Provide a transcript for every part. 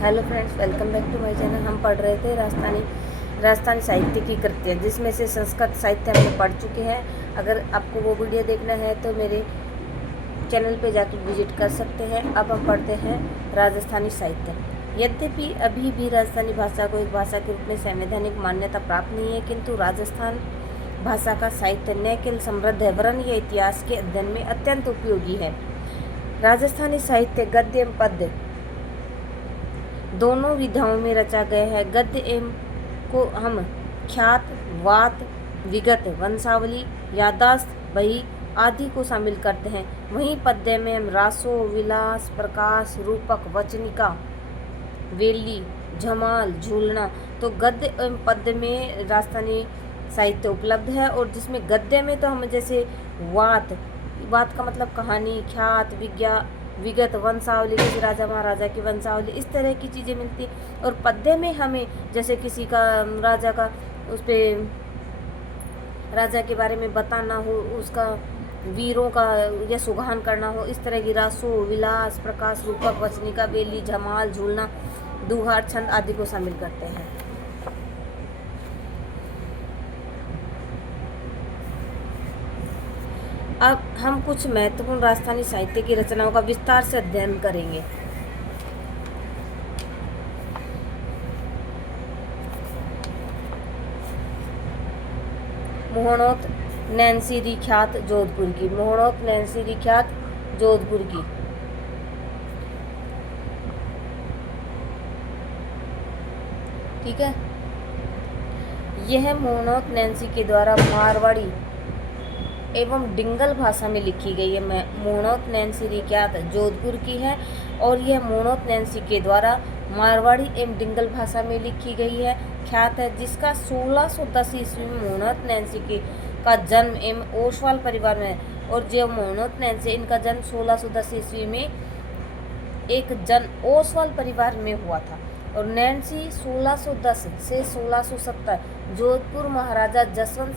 Hello friends, welcome back to my channel. हम पढ़ रहे थे राजस्थानी साहित्य की कृतियाँ, जिसमें से संस्कृत साहित्य हमने पढ़ चुके हैं। अगर आपको वो वीडियो देखना है तो मेरे चैनल पे जाकर विजिट कर सकते हैं। अब हम पढ़ते हैं राजस्थानी साहित्य। यद्यपि अभी भी राजस्थानी भाषा को एक भाषा के रूप में संवैधानिक मान्यता प्राप्त नहीं है, किंतु राजस्थान भाषा का साहित्य न केवल समृद्ध है वरन यह इतिहास के अध्ययन में अत्यंत उपयोगी है। राजस्थानी साहित्य गद्य एवं पद्य दोनों विधाओं में रचा गया है। गद्य एवं को हम ख्यात, वात, विगत, वंशावली, याददाश्त, बही आदि को शामिल करते हैं। वहीं पद्य में हम रासो, विलास, प्रकाश, रूपक, वचनिका, वेली, झमाल, झूलना। तो गद्य एवं पद्य में राजस्थानी साहित्य उपलब्ध है। और जिसमें गद्य में तो हम जैसे वात का मतलब कहानी, ख्यात, विगत, वंशावली, किसी राजा महाराजा की वंशावली, इस तरह की चीज़ें मिलती। और पद्य में हमें जैसे किसी का राजा का उस पर राजा के बारे में बताना हो, उसका वीरों का या सुगान करना हो, इस तरह की रासो, विलास, प्रकाश, रूपक, वचनिका, बेली, झमाल, झूलना, दुहार, छंद आदि को शामिल करते हैं। अब हम कुछ महत्वपूर्ण राजस्थानी साहित्य की रचनाओं का विस्तार से अध्ययन करेंगे। मोहनोत नैन्सी री ख्यात जोधपुर की। मोहनोत नैन्सी री ख्यात जोधपुर की। ठीक है, यह मोहनोत नैन्सी के द्वारा मारवाड़ी एवं डिंगल भाषा में लिखी गई है। मोहनोत नैन्सी री ख्यात जोधपुर की है और यह मोहनोत नैन्सी के द्वारा मारवाड़ी एवं डिंगल भाषा में लिखी गई है, ख्यात है, जिसका 1610 ईस्वी में मोहनोत नैन्सी का जन्म एवं ओसवाल परिवार में है। और जो मोहनोत नैन्सी, इनका जन्म 1610 ईस्वी में एक ओसवाल परिवार में हुआ था। और नैन्सी 1610 से 1670 जोधपुर महाराजा जसवंत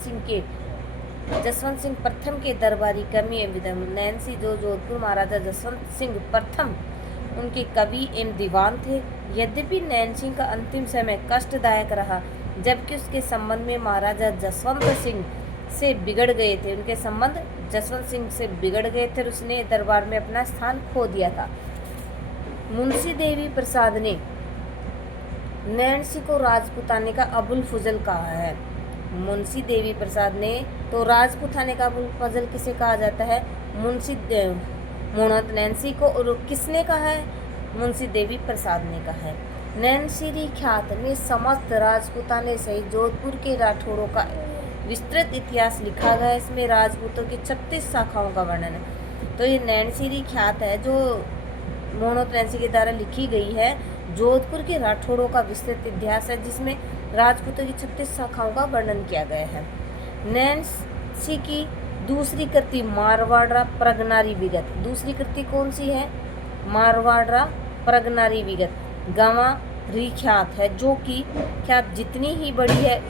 सिंह प्रथम के दरबारी कवि एवं विद्वान। नैन्सी जो जोधपुर महाराजा जसवंत सिंह प्रथम उनके कवि एवं दीवान थे। यद्यपि नैन्सी का अंतिम समय कष्टदायक रहा, जबकि उसके संबंध में महाराजा जसवंत सिंह से बिगड़ गए थे। उनके संबंध जसवंत सिंह से बिगड़ गए थे और उसने दरबार में अपना स्थान खो दिया था। मुंशी देवी प्रसाद ने नैन्सी को राजपुताने का अबुल फजल कहा है। मुंशी देवी प्रसाद ने तो राजपुताने का अबुल फजल किसे कहा जाता है? मोहनोत नैन्सी को। और किसने कहा है? मुंशी देवी प्रसाद ने कहा है। नैन्सी री ख्यात में समस्त राजपुताने सहित जोधपुर के राठौड़ों का विस्तृत इतिहास लिखा गया है। इसमें राजपूतों की 36 शाखाओं का वर्णन है। तो ये नैन्सी री ख्यात है जो मोहनोत नैन्सी के द्वारा लिखी गई है। जोधपुर के राठौड़ों का विस्तृत इतिहास है, जिसमें राजपूतों की 36 शाखाओं का वर्णन किया गया है। नैन्सी की दूसरी कृति मारवाड़ा प्रगनारी विगत। दूसरी कृति कौन सी है? मारवाड़ा प्रगनारी विगत गंवा री ख्यात है, जो कि ख्यात जितनी ही बड़ी है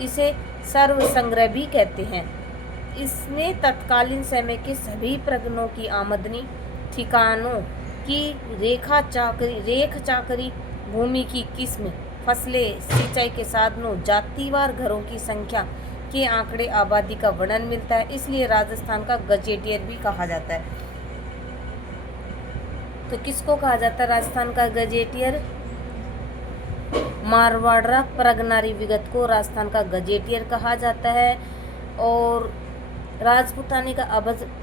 इसे सर्व संग्रह भी कहते हैं। इसमें तत्कालीन समय के सभी प्रगनों की आमदनी, ठिकानों की रेख चाकरी, भूमि की किस्म, फसलें, सिंचाई के साधनों, जातिवार घरों की संख्या के आंकड़े, आबादी का वर्णन मिलता है। इसलिए राजस्थान का गजेटियर भी कहा जाता है। तो किसको कहा जाता है राजस्थान का गजेटियर? मारवाड़ा प्रगनारी विगत को राजस्थान का गजेटियर कहा जाता है। और राजपुताने का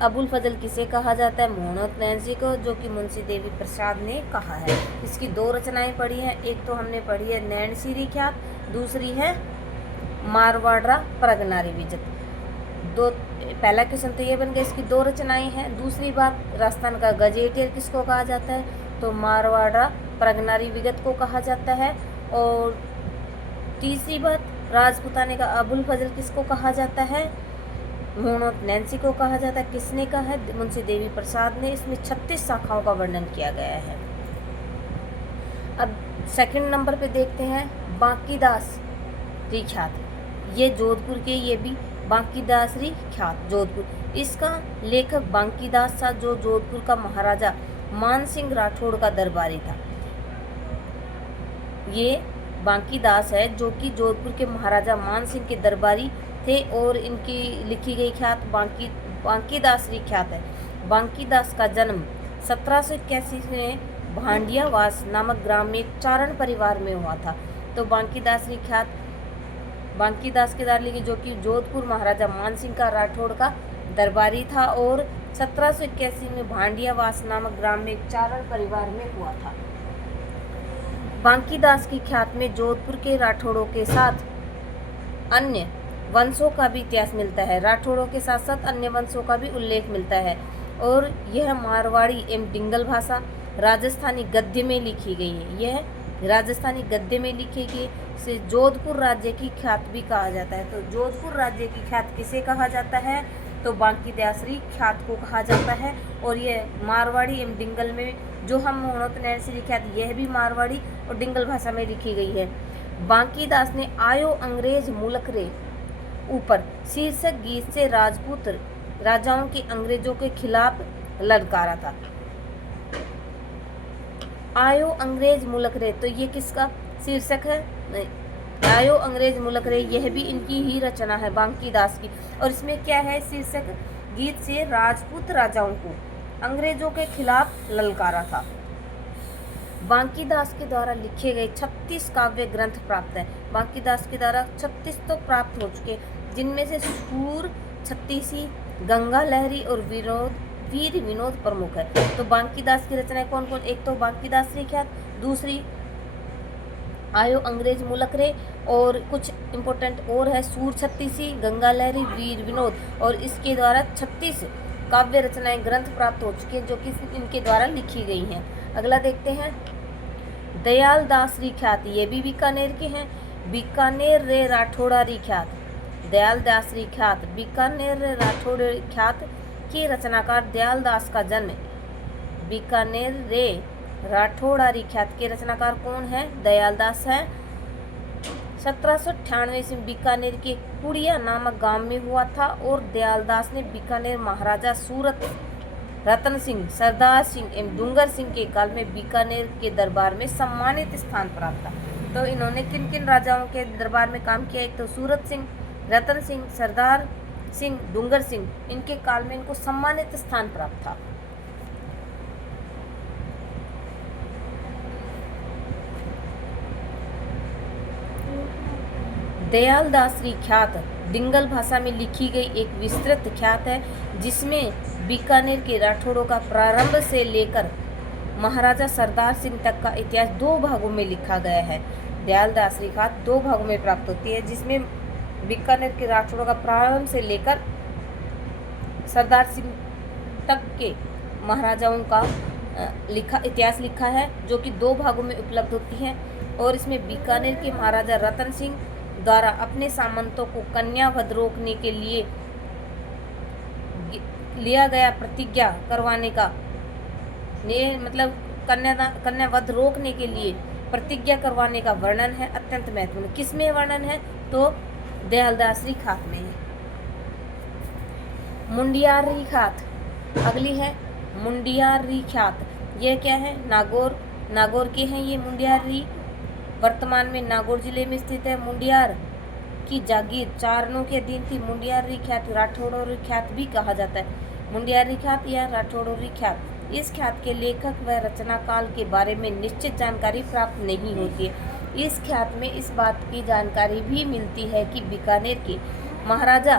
अबुल फजल किसे कहा जाता है? मोहनोत नैन्सी को, जो कि मुंशी देवी प्रसाद ने कहा है। इसकी 2 रचनाएं पढ़ी हैं। एक तो हमने पढ़ी है नैन्सी री ख्यात, दूसरी है मारवाड़ा प्रगनारी विगत। पहला क्वेश्चन तो ये बन गया, इसकी 2 रचनाएं हैं। दूसरी बात, राजस्थान का गजेटियर किसको कहा जाता है? तो मारवाड़ा प्रगनारी विगत को कहा जाता है। और तीसरी बात, राजपुताने का अबुल फजल किसको कहा जाता है? मोहनोत नैन्सी को कहा जाता है। किसने कहा है? मुंशी देवी प्रसाद ने। इसमें 36 शाखाओं का वर्णन किया गया है। अब सेकंड नंबर पे देखते हैं बांकीदास री ख्यात। ये जोधपुर के, ये भी बांकीदास री ख्यात जोधपुर। इसका लेखक बांकीदास था, जो जोधपुर का महाराजा मान सिंह राठौड़ का दरबारी था। ये बांकीदास है, जो कि जोधपुर के महाराजा मान सिंह के दरबारी थे और इनकी लिखी गई ख्यात बांकीदासरी ख्यात है। बांकीदास का जन्म 1781 में भांडियावास नामक ग्राम में एक चारण परिवार में हुआ था। तो बांकीदासरी ख्यात बांकीदास के द्वारा लिखी, जो कि जोधपुर महाराजा मान सिंह का राठौड़ का दरबारी था और 1781 में भांडियावास नामक ग्राम में एक चारण परिवार में हुआ था। बांकीदास की ख्यात में जोधपुर के राठौड़ों के साथ अन्य वंशों का भी इतिहास मिलता है। राठौड़ों के साथ साथ अन्य वंशों का भी उल्लेख मिलता है और यह मारवाड़ी एवं डिंगल भाषा राजस्थानी गद्य में लिखी गई है। यह राजस्थानी गद्य में लिखी गई से जोधपुर राज्य की ख्यात भी कहा जाता है। तो जोधपुर राज्य की ख्यात किसे कहा जाता है? तो बांकीदासरी ख्यात को कहा जाता है। और यह मारवाड़ी एवं डिंगल में जो हम नैनसी ख्यात, यह भी मारवाड़ी और डिंगल भाषा में लिखी गई है। बांकीदास ने आयो अंग्रेज मुल्क रे ऊपर शीर्षक गीत से राजपूत राजाओं की अंग्रेजों के खिलाफ ललकारा था। आयो अंग्रेज मुल्क रे, तो ये किसका शीर्षक है? आयो अंग्रेज मुल्क रे, यह भी इनकी ही रचना है बांकीदास की। और इसमें क्या है? शीर्षक गीत से राजपूत राजाओं को अंग्रेजों के खिलाफ ललकारा था। बांकीदास के द्वारा लिखे गए 36 काव्य ग्रंथ प्राप्त हैं। बांकीदास के द्वारा 36 तो प्राप्त हो चुके, जिनमें से सूर, छत्तीसी, गंगा लहरी और वीर विनोद प्रमुख है। तो बांकीदास की रचनाएं कौन कौन? एक तो बांकीदासरी ख्यात, दूसरी आयो अंग्रेज मुल्क रे, और कुछ इम्पोर्टेंट और है सूर छत्तीसी, गंगा लहरी, वीर विनोद। और इसके द्वारा 36 काव्य रचनाएं ग्रंथ प्राप्त हो चुकी हैं, जो कि इनके द्वारा लिखी गई हैं। अगला देखते हैं दयाल दासरी ख्यात, ये भी बीकानेर के हैं। बीकानेर रे राठौड़ारी ख्यात, दयाल दासरी ख्यात, बीकानेर रे राठौड़ ख्यात के रचनाकार दयाल दास का जन्म बीकानेर रे राठौड़ारी ख्यात के रचनाकार कौन है? दयाल दास है। 1798 में बीकानेर के कुड़िया नामक गांव में हुआ था और दयाल दास ने बीकानेर महाराजा सूरत रतन सिंह, सरदार सिंह एवं डूंगर सिंह के काल में बीकानेर के दरबार में सम्मानित स्थान प्राप्त था। तो इन्होंने किन किन राजाओं के दरबार में काम किया? एक तो सूरत सिंह, रतन सिंह, सरदार सिंह, डूंगर सिंह, इनके काल में इनको सम्मानित स्थान प्राप्त था। दयाल दासरी ख्यात डिंगल भाषा में लिखी गई एक विस्तृत ख्यात है, जिसमें बीकानेर के राठौड़ों का प्रारंभ से लेकर महाराजा सरदार सिंह तक का इतिहास 2 भागों में लिखा गया है। दयाल दासरी ख्यात 2 भागों में प्राप्त होती है, जिसमें बीकानेर के राठौड़ों का प्रारंभ से लेकर सरदार सिंह तक के महाराजाओं का इतिहास लिखा है, जो कि 2 भागों में उपलब्ध होती है। और इसमें बीकानेर के महाराजा रतन सिंह द्वारा अपने सामंतों को कन्यावध रोकने के लिए लिया गया प्रतिज्ञा करवाने का, मतलब कन्यावध रोकने के लिए प्रतिज्ञा करवाने का वर्णन है, अत्यंत महत्वपूर्ण। किसमें वर्णन है? तो दयाल दासरी ख्यात में है। मुंडियारी ख्यात अगली है, मुंडियारी ख्यात। यह क्या है? नागौर के हैं ये मुंडियारी। वर्तमान में नागौर जिले में स्थित है। मुंडियार की जागीर चारणों के अधीन थी। मुंडियारी ख्यात राठौड़ोरी ख्यात भी कहा जाता है। मुंडियारी ख्यात या राठौड़ोरी ख्यात। इस ख्यात के लेखक व रचना काल के बारे में निश्चित जानकारी प्राप्त नहीं होती है। इस ख्यात में इस बात की जानकारी भी मिलती है कि बीकानेर के महाराजा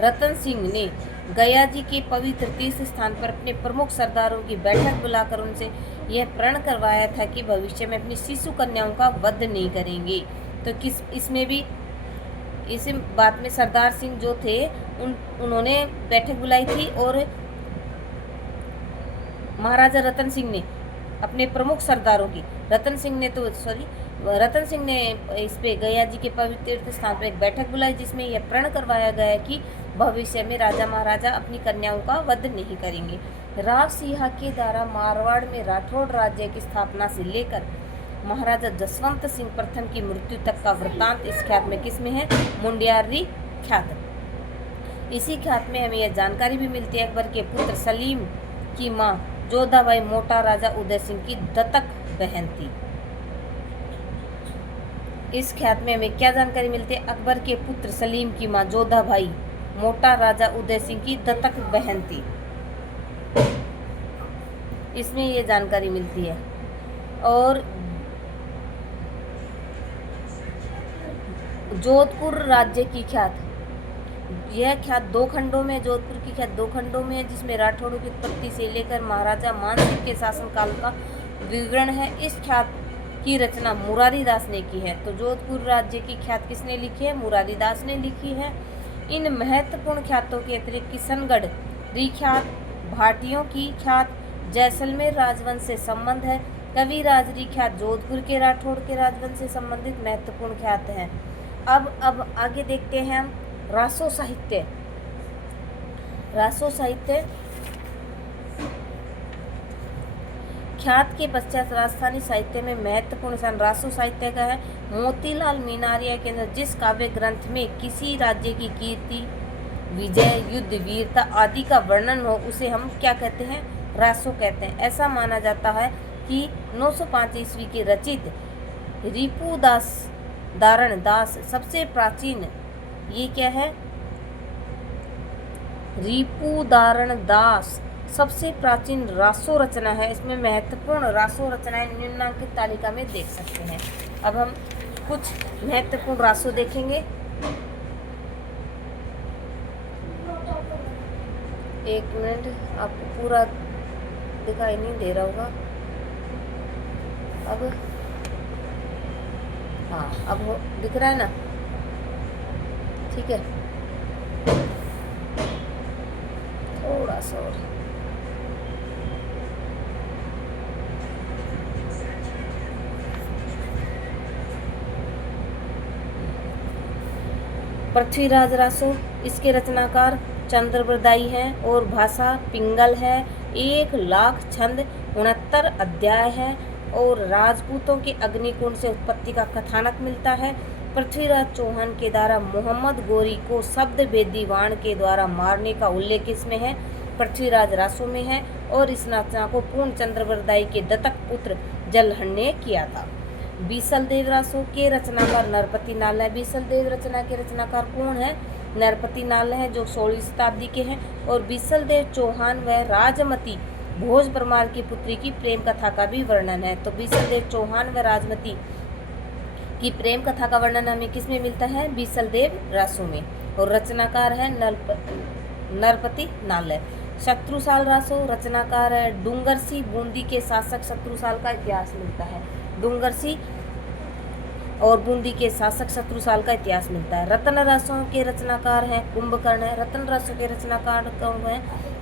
रतन सिंह ने गया जी के पवित्र तीर्थ स्थान पर अपने प्रमुख सरदारों की बैठक बुलाकर उनसे यह प्रण करवाया था कि भविष्य में अपनी शिशु कन्याओं का वध नहीं करेंगे। तो इसमें भी इस बात में सरदार सिंह जो थे उन्होंने बैठक बुलाई थी और महाराजा रतन सिंह ने अपने प्रमुख सरदारों की रतन सिंह ने इस पे गया जी के पवित्र तीर्थ स्थान पर एक बैठक बुलाई, जिसमें यह प्रण करवाया गया कि भविष्य में राजा महाराजा अपनी कन्याओं का वध नहीं करेंगे। राव सिंह के द्वारा मारवाड़ में राठौड़ राज्य की स्थापना से लेकर महाराजा जसवंत सिंह प्रथम की मृत्यु तक का वृत्तांत इस ख्यात में किसमें है? मुंडियारी ख्यात। इसी ख्यात में हमें यह जानकारी भी मिलती है अकबर के पुत्र सलीम की माँ जोधाबाई मोटा राजा उदय सिंह की दत्तक बहन थी। इस ख्यात में हमें क्या जानकारी मिलती है? अकबर के पुत्र सलीम की माँ जोधा भाई मोटा राजा उदय सिंह की दत्तक बहन थी। इसमें ये जानकारी मिलती है। और जोधपुर राज्य की ख्यात, यह ख्यात दो खंडों में, जोधपुर की ख्यात दो खंडों में है, जिसमें राठौड़ों की उत्पत्ति से लेकर महाराजा मानसिंह के शासनकाल का विवरण है। इस ख्यात की रचना मुरारी दास ने की है। तो जोधपुर राज्य की ख्यात किसने लिखी है? मुरारी दास ने लिखी है। इन महत्वपूर्ण ख्यातों के अतिरिक्त किशनगढ़ ख्यात, भाटियों की ख्यात, जैसलमेर राजवंश से संबंध है। कवि राजरी ख्यात जोधपुर के राठौड़ के राजवंश से संबंधित महत्वपूर्ण ख्यात हैं। अब आगे देखते हैं हम रासो साहित्य। रासो साहित्य ख्यात के पश्चात राजस्थानी साहित्य में महत्वपूर्ण स्थान रासो साहित्य का है। मोतीलाल मीनारिया के अंदर जिस काव्य ग्रंथ में किसी राज्य की कीर्ति, विजय, युद्ध, वीरता आदि का वर्णन हो उसे हम क्या कहते हैं? रासो कहते हैं। ऐसा माना जाता है कि 905 ईस्वी के रचित रिपुदास दारण दास सबसे प्राचीन, ये क्या है? रिपुदारण दास सबसे प्राचीन रासो रचना है। इसमें महत्वपूर्ण रासो रचनाएं निम्नलिखित तालिका में देख सकते हैं। अब हम कुछ महत्वपूर्ण रासो देखेंगे। एक मिनट, आपको पूरा दिखाई नहीं दे रहा होगा। अब हाँ, अब दिख रहा है ना? ठीक है, थोड़ा सा और। पृथ्वीराज रासो, इसके रचनाकार चंद्रवरदाई हैं और भाषा पिंगल है। 1,00,000 छंद, 69 अध्याय है और राजपूतों के अग्निकुंड से उत्पत्ति का कथानक मिलता है। पृथ्वीराज चौहान के द्वारा मोहम्मद गोरी को शब्द भेदी बाण के द्वारा मारने का उल्लेख इसमें है, पृथ्वीराज रासो में है। और इस रचना को पूर्ण चंद्रवरदाई के दत्तक पुत्र जलहन ने किया था। बीसलदेव रासो के रचनाकार नरपति नाल है। बीसलदेव रचना के रचनाकार कौन है? नरपति नाल है, जो 16वीं शताब्दी के हैं। और बीसलदेव चौहान व राजमती भोज परमार की पुत्री की प्रेम कथा का भी वर्णन है। तो बीसलदेव चौहान व राजमती की प्रेम कथा का वर्णन हमें किस में मिलता है? बीसलदेव रासो में। और रचनाकार है नरपति नाल है। शत्रुसाल रासो, रचनाकार है डूंगरसी, बूंदी के शासक शत्रुसाल का इतिहास मिलता है। डूंगरसी और बूंदी के शासक शत्रुसाल का इतिहास मिलता है। रत्न रासों के रचनाकार हैं कुंभकर्ण है। रत्न रासों के रचनाकार कौन है?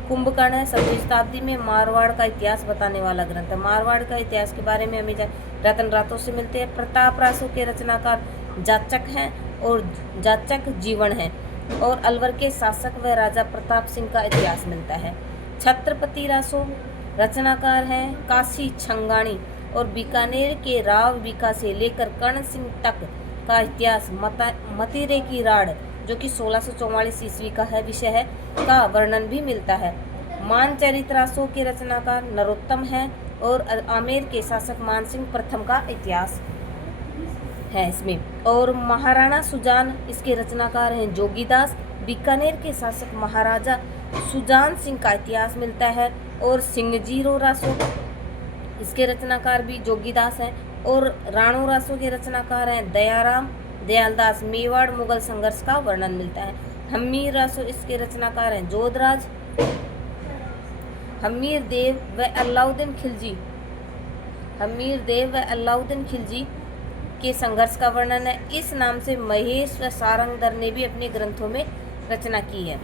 कुंभकर्ण है। 7वीं शताब्दी में मारवाड़ का इतिहास बताने वाला ग्रंथ है। मारवाड़ का इतिहास के बारे में हमें रत्न रासों से मिलते हैं। प्रताप रासों के रचनाकार जाचक हैं और जाचक जीवन है। और अलवर के शासक व राजा प्रताप सिंह का इतिहास मिलता है। छत्रपति रासो रचनाकार हैं काशी छंगाणी और बीकानेर के राव बीका से लेकर कर्ण सिंह तक का इतिहास, मतिरे की राड़ जो कि 1644 ईस्वी का है विषय है का वर्णन भी मिलता है। मानचरित रासो के रचनाकार नरोत्तम हैं और आमेर के शासक मानसिंह प्रथम का इतिहास है इसमें। और महाराणा सुजान, इसके रचनाकार हैं जोगीदास। बीकानेर के शासक महाराजा सुजान सिंह का इतिहास मिलता है। और सिंहजीरो रासो, इसके रचनाकार भी जोगीदास हैं। और राणो रासो के रचनाकार हैं दयाराम दयालदास। मेवाड़ मुगल संघर्ष का वर्णन मिलता है। हम्मीर रासो, इसके रचनाकार हैं जोधराज, हम्मीर देव व अलाउद्दीन खिलजी। हम्मीर देव व अलाउद्दीन खिलजी के संघर्ष का वर्णन है। इस नाम से महेश व सारंगधर ने भी अपने ग्रंथों में रचना की है।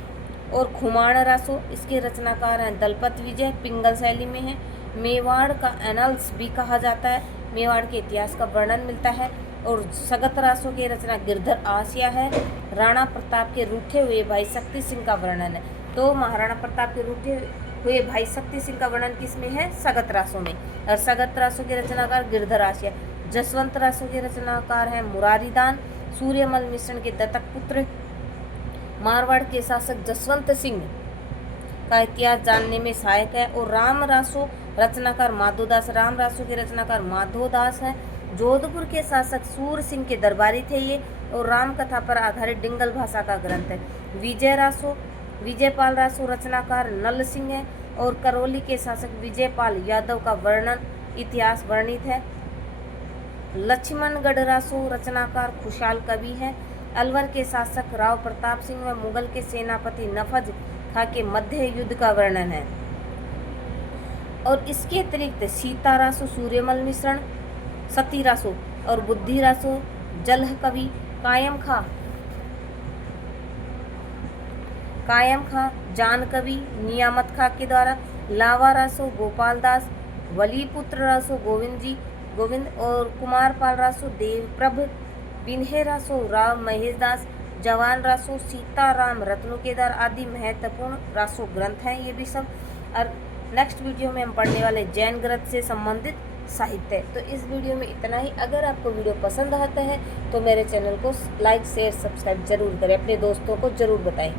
और खुमाण रासो, इसके रचनाकार हैं दलपत विजय, पिंगल शैली में है। मेवाड़ का एनल्स भी कहा जाता है। मेवाड़ के इतिहास का वर्णन मिलता है। और सगत रासो के रचना गिरधर आसिया है। राणा प्रताप के रूठे हुए भाई शक्ति सिंह का वर्णन है। तो महाराणा प्रताप के रूठे हुए भाई शक्ति सिंह का वर्णन किस में है? सगत रासो में। और सगत रासो के रचनाकार गिरधर आसिया। जसवंत रासो के रचनाकार हैं मुरारीदान, सूर्यमल मिश्रण के दत्तक पुत्र। मारवाड़ के शासक जसवंत सिंह का इतिहास जानने में सहायक है। और राम रासो रचनाकार माधोदास, राम रासो के रचनाकार माधोदास हैं। जोधपुर के शासक सूर सिंह के दरबारी थे ये, और राम कथा पर आधारित डिंगल भाषा का ग्रंथ है। विजयपाल रासो रचनाकार नल सिंह है, और करौली के शासक विजयपाल यादव का वर्णन इतिहास वर्णित है। लक्ष्मणगढ़ रासो रचनाकार खुशाल कवि है। अलवर के शासक राव प्रताप सिंह व मुगल के सेनापति नफज खां के मध्य युद्ध का वर्णन है। और इसके अतिरिक्त सीता रासो सूर्यमल मिश्रण, सती रासो और बुद्धि रासो जलह कवि, कायम खां जान कवि नियामत खां के द्वारा, लावा रासो गोपाल दास, वलीपुत्र रासो गोविंद और कुमारपाल रासो देवप्रभ, बिन्हे रासो राव महेश दास, जवान रासो सीताराम रत्नु केदार आदि महत्वपूर्ण रासो ग्रंथ हैं ये भी सब। और नेक्स्ट वीडियो में हम पढ़ने वाले जैन ग्रंथ से संबंधित साहित्य। तो इस वीडियो में इतना ही। अगर आपको वीडियो पसंद आता है तो मेरे चैनल को लाइक शेयर सब्सक्राइब जरूर करें, अपने दोस्तों को जरूर बताएं।